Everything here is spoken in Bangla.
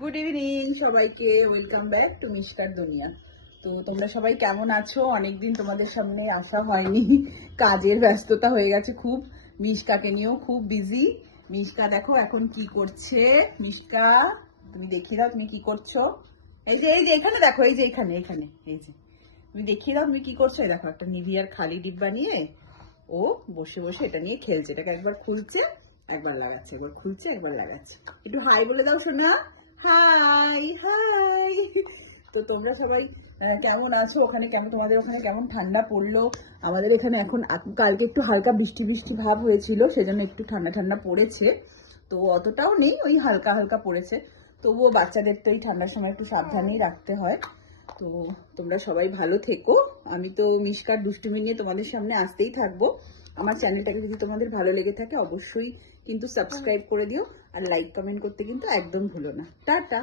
গুড ইভিনিং সবাইকে, ওয়েলকাম ব্যাক টু মিশকার দুনিয়া। তো তোমরা সবাই কেমন আছো? অনেকদিন তোমাদের সামনে আসা হয়নি, কাজের ব্যস্ততা হয়ে গেছে খুব। মিশকাকে নিয়েও খুব বিজি। মিশকা দেখো এখন কি করছে। মিশকা তুমি দেখিয়ে দাও তুমি কি করছো। এই যে এখানে দেখো, এই যে এখানে এখানে এই যে তুমি দেখিয়ে দাও তুমি কি করছো। এই দেখো একটা নিভিয়ার খালি ডিব্বা নিয়ে ও বসে বসে এটা নিয়ে খেলছে। এটাকে একবার খুলছে একবার লাগাচ্ছে, একবার খুলছে একবার লাগাচ্ছে। একটু হাই বলে দাও শোনা। High high. তো তোমরা সবাই কেমন আছো? ওখানে কেমন, তোমাদের ওখানে কেমন ঠান্ডা পড়লো? আমাদের এখানে এখন কালকে একটু হালকা বৃষ্টি বৃষ্টি ভাব হয়েছিল, সেজন্য একটু ঠান্ডা ঠান্ডা পড়েছে। তো অতটাও নেই, ওই হালকা হালকা পড়েছে। তবুও বাচ্চাদের তো এই ঠান্ডার সময় একটু সাবধানেই রাখতে হয়। তো তোমরা সবাই ভালো থেকো। আমি তো মিশকার দুষ্টুমি নিয়ে তোমাদের সামনে আসতেই থাকবো। আমার চ্যানেলটাকে যদি তোমাদের ভালো লেগে থাকে অবশ্যই কিন্তু সাবস্ক্রাইব করে দিও, আর লাইক কমেন্ট করতে কিন্তু একদম ভুলো না। টাটা।